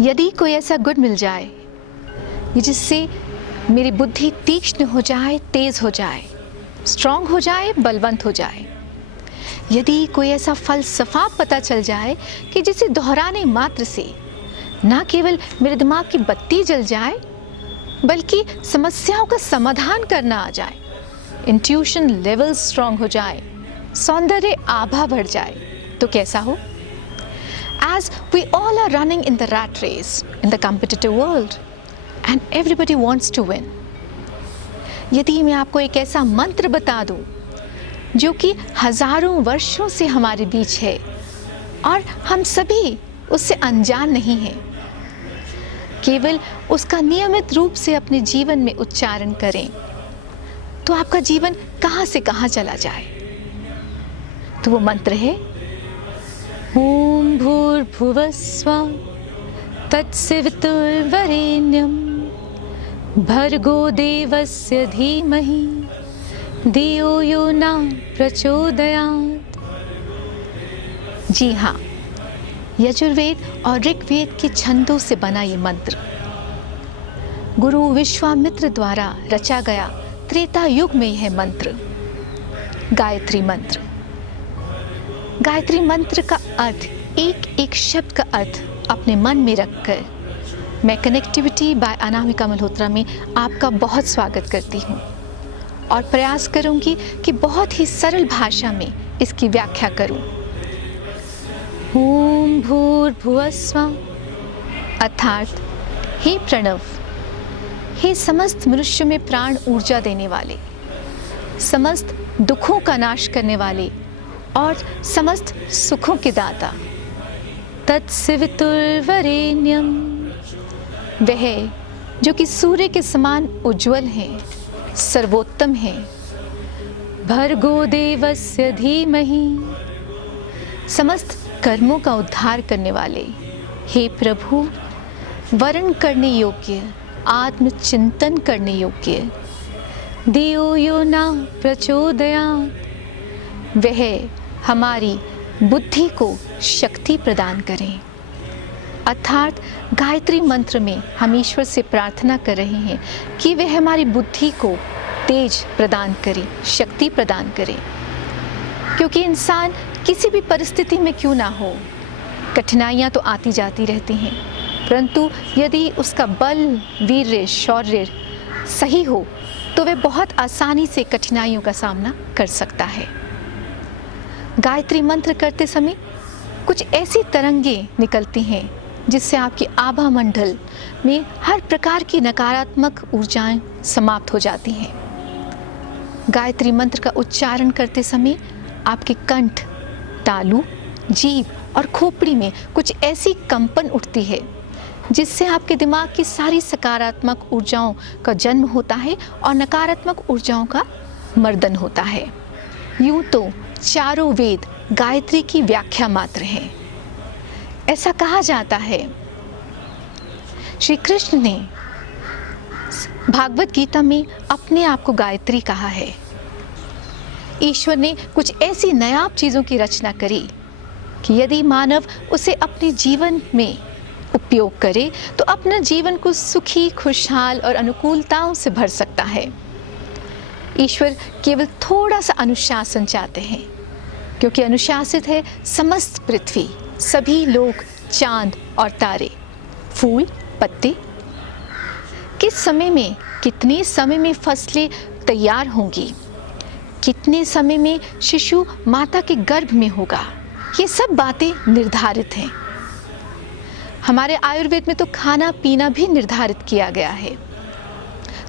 यदि कोई ऐसा गुण मिल जाए जिससे मेरी बुद्धि तीक्ष्ण हो जाए, तेज हो जाए, स्ट्रांग हो जाए, बलवंत हो जाए, यदि कोई ऐसा फलसफा पता चल जाए कि जिसे दोहराने मात्र से ना केवल मेरे दिमाग की बत्ती जल जाए बल्कि समस्याओं का समाधान करना आ जाए, इंट्यूशन लेवल स्ट्रांग हो जाए, सौंदर्य आभा बढ़ जाए, तो कैसा हो? As we all are running in the rat race in the competitive world and everybody wants to win. यदि मैं आपको एक ऐसा मंत्र बता दूं जो कि हजारों वर्षों से हमारे बीच है और हम सभी उससे अनजान नहीं हैं, केवल उसका नियमित रूप से अपने जीवन में उच्चारण करें तो आपका जीवन कहां से कहां चला जाए। तो वो मंत्र है ओम भूर्भुवस्सुः तत्सवितुर्वरेण्यं भर्गो देवस्य धीमहि धियो यो न प्रचोदयात्। जी हाँ, यजुर्वेद और ऋग्वेद के छंदों से बना ये मंत्र गुरु विश्वामित्र द्वारा रचा गया त्रेता युग में यह मंत्र गायत्री मंत्र। गायत्री मंत्र का अर्थ, एक एक शब्द का अर्थ अपने मन में रखकर मैं कनेक्टिविटी बाय अनामिका मल्होत्रा में आपका बहुत स्वागत करती हूँ और प्रयास करूँगी कि बहुत ही सरल भाषा में इसकी व्याख्या करूँ। ओम भूर्भुवस्सुः अर्थात हे प्रणव, हे समस्त मनुष्य में प्राण ऊर्जा देने वाले, समस्त दुखों का नाश करने वाले और समस्त सुखों के दाता, तत्सवितुर्वरेण्यं, वह जो कि सूर्य के समान उज्जवल हैं, सर्वोत्तम हैं, भर्गो देवस्य धीमहि, समस्त कर्मों का उद्धार करने वाले, हे प्रभु वर्ण करने योग्य, आत्मचिंतन करने योग्य, धियो यो न प्रचोदयात्, वह हमारी बुद्धि को शक्ति प्रदान करें। अर्थात गायत्री मंत्र में हम ईश्वर से प्रार्थना कर रहे हैं कि वह हमारी बुद्धि को तेज प्रदान करे, शक्ति प्रदान करे, क्योंकि इंसान किसी भी परिस्थिति में क्यों ना हो, कठिनाइयाँ तो आती जाती रहती हैं, परंतु यदि उसका बल, वीर्य, शौर्य सही हो तो वह बहुत आसानी से कठिनाइयों का सामना कर सकता है। गायत्री मंत्र करते समय कुछ ऐसी तरंगें निकलती हैं जिससे आपकी आभा मंडल में हर प्रकार की नकारात्मक ऊर्जाएं समाप्त हो जाती हैं। गायत्री मंत्र का उच्चारण करते समय आपके कंठ, तालू, जीभ और खोपड़ी में कुछ ऐसी कंपन उठती है जिससे आपके दिमाग की सारी सकारात्मक ऊर्जाओं का जन्म होता है और नकारात्मक ऊर्जाओं का मर्दन होता है। यूं तो चारों वेद गायत्री की व्याख्या मात्र हैं। ऐसा कहा जाता है, श्री कृष्ण ने भागवत गीता में अपने आप को गायत्री कहा है। ईश्वर ने कुछ ऐसी नायाब चीज़ों की रचना करी कि यदि मानव उसे अपने जीवन में उपयोग करे तो अपने जीवन को सुखी, खुशहाल और अनुकूलताओं से भर सकता है। ईश्वर केवल थोड़ा सा अनुशासन चाहते हैं, क्योंकि अनुशासित है समस्त पृथ्वी, सभी लोग, चांद और तारे, फूल, पत्ते। किस समय में, कितने समय में फसलें तैयार होंगी, कितने समय में शिशु माता के गर्भ में होगा, ये सब बातें निर्धारित हैं। हमारे आयुर्वेद में तो खाना पीना भी निर्धारित किया गया है।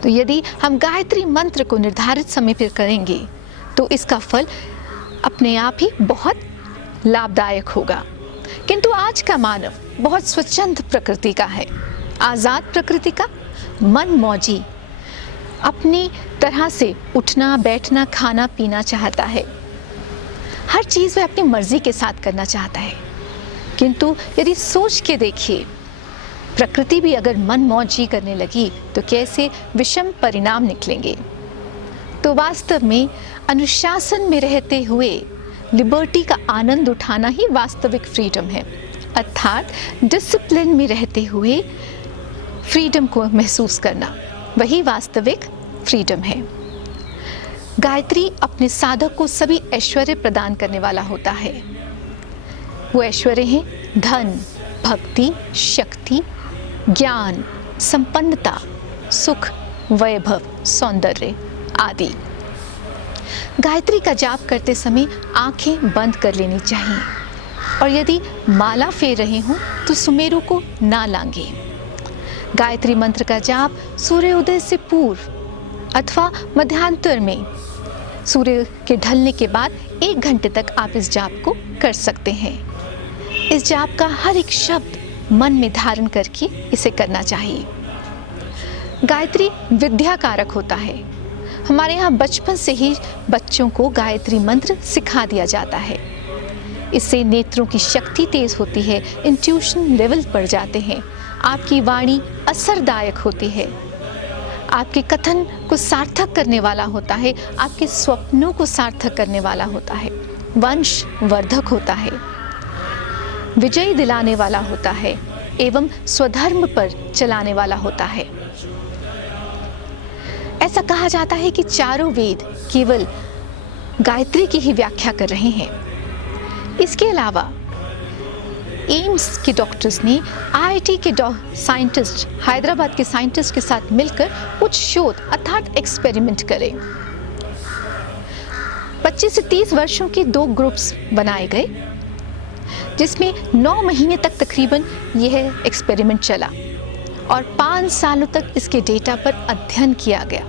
तो यदि हम गायत्री मंत्र को निर्धारित समय पर करेंगे तो इसका फल अपने आप ही बहुत लाभदायक होगा। किंतु आज का मानव बहुत स्वच्छंद प्रकृति का है, आज़ाद प्रकृति का, मन मौजी, अपनी तरह से उठना, बैठना, खाना पीना चाहता है। हर चीज़ वह अपनी मर्जी के साथ करना चाहता है। किंतु यदि सोच के देखिए, प्रकृति भी अगर मन मौजी करने लगी तो कैसे विषम परिणाम निकलेंगे। तो वास्तव में अनुशासन में रहते हुए लिबर्टी का आनंद उठाना ही वास्तविक फ्रीडम है। अर्थात डिसिप्लिन में रहते हुए फ्रीडम को महसूस करना, वही वास्तविक फ्रीडम है। गायत्री अपने साधक को सभी ऐश्वर्य प्रदान करने वाला होता है। वो ऐश्वर्य हैं धन, भक्ति, शक्ति, ज्ञान, संपन्नता, सुख, वैभव, सौंदर्य आदि। गायत्री का जाप करते समय आंखें बंद कर लेनी चाहिए और यदि माला फेर रहे हों तो सुमेरु को ना लांघें। गायत्री मंत्र का जाप सूर्योदय से पूर्व अथवा मध्यांतर में सूर्य के ढलने के बाद 1 घंटे तक आप इस जाप को कर सकते हैं। इस जाप का हर एक शब्द मन में धारण करके इसे करना चाहिए। गायत्री विद्या कारक होता है। हमारे यहाँ बचपन से ही बच्चों को गायत्री मंत्र सिखा दिया जाता है। इससे नेत्रों की शक्ति तेज होती है, इंट्यूशन लेवल बढ़ जाते हैं, आपकी वाणी असरदायक होती है, आपके कथन को सार्थक करने वाला होता है, आपके स्वप्नों को सार्थक करने वाला होता है, वंश वर्धक होता है, विजय दिलाने वाला होता है एवं स्वधर्म पर चलाने वाला होता है। ऐसा कहा जाता है कि चारों वेद केवल गायत्री की ही व्याख्या कर रहे हैं। इसके अलावा एम्स के डॉक्टर्स ने आईआईटी के साइंटिस्ट, हैदराबाद के साइंटिस्ट के साथ मिलकर कुछ शोध अर्थात एक्सपेरिमेंट करे। 25 से 30 वर्षों के 2 ग्रुप्स बनाए गए, जिसमें 9 महीने तक तकरीबन यह एक्सपेरिमेंट चला और 5 सालों तक इसके डेटा पर अध्ययन किया गया।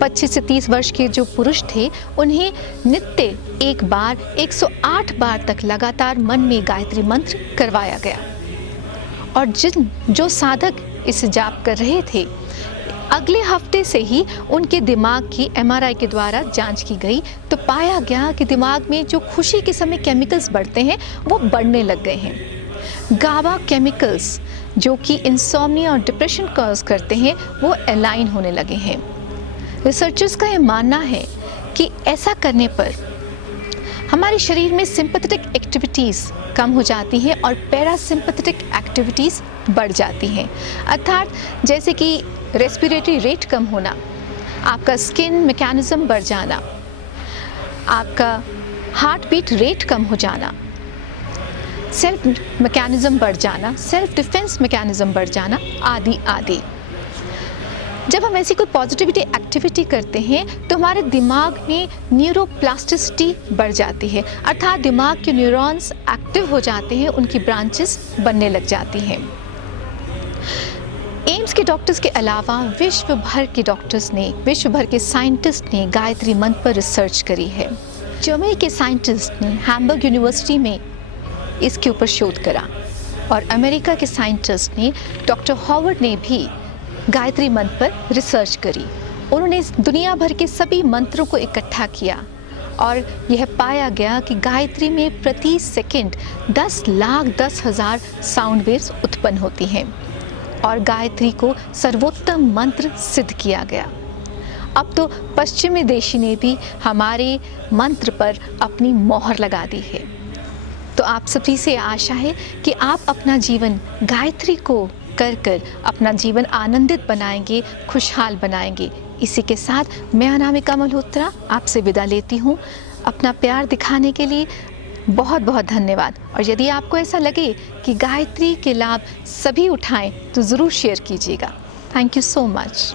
25 से 30 वर्ष के जो पुरुष थे उन्हें नित्य एक बार 108 बार तक लगातार मन में गायत्री मंत्र करवाया गया और जो साधक इस जाप कर रहे थे, अगले हफ्ते से ही उनके दिमाग की एमआरआई के द्वारा जांच की गई तो पाया गया कि दिमाग में जो खुशी के समय केमिकल्स बढ़ते हैं वो बढ़ने लग गए हैं। गाबा केमिकल्स जो कि इंसोम्निया और डिप्रेशन कॉज करते हैं वो अलाइन होने लगे हैं। रिसर्चर्स का ये मानना है कि ऐसा करने पर हमारे शरीर में सिंपैथेटिक एक्टिविटीज़ कम हो जाती हैं और पैरासिम्पैथेटिक एक्टिविटीज़ बढ़ जाती हैं। अर्थात जैसे कि रेस्पिरेटरी रेट कम होना, आपका स्किन मैकेनिज्म बढ़ जाना, आपका हार्ट बीट रेट कम हो जाना, सेल्फ मैकेनिज्म बढ़ जाना, सेल्फ डिफेंस मैकेनिज्म बढ़ जाना आदि आदि। जब हम ऐसी कोई पॉजिटिविटी एक्टिविटी करते हैं तो हमारे दिमाग में न्यूरोप्लास्टिसिटी बढ़ जाती है, अर्थात दिमाग के न्यूरॉन्स एक्टिव हो जाते हैं, उनकी ब्रांचेस बनने लग जाती हैं। एम्स के डॉक्टर्स के अलावा विश्व भर के डॉक्टर्स ने, विश्व भर के साइंटिस्ट ने गायत्री मंत्र पर रिसर्च करी है। जर्मनी के साइंटिस्ट ने हैम्बर्ग यूनिवर्सिटी में इसके ऊपर शोध करा और अमेरिका के साइंटिस्ट ने, डॉक्टर हॉवर्ड ने भी गायत्री मंत्र पर रिसर्च करी। उन्होंने दुनिया भर के सभी मंत्रों को इकट्ठा किया और यह पाया गया कि गायत्री में प्रति सेकंड 10,10,000 साउंड वेव्स उत्पन्न होती हैं और गायत्री को सर्वोत्तम मंत्र सिद्ध किया गया। अब तो पश्चिमी देशी ने भी हमारे मंत्र पर अपनी मोहर लगा दी है। तो आप सभी से आशा है कि आप अपना जीवन गायत्री को कर अपना जीवन आनंदित बनाएंगे, खुशहाल बनाएंगे। इसी के साथ मैं अनामिका मल्होत्रा आपसे विदा लेती हूँ। अपना प्यार दिखाने के लिए बहुत बहुत धन्यवाद। और यदि आपको ऐसा लगे कि गायत्री के लाभ सभी उठाएं तो ज़रूर शेयर कीजिएगा। Thank you so much.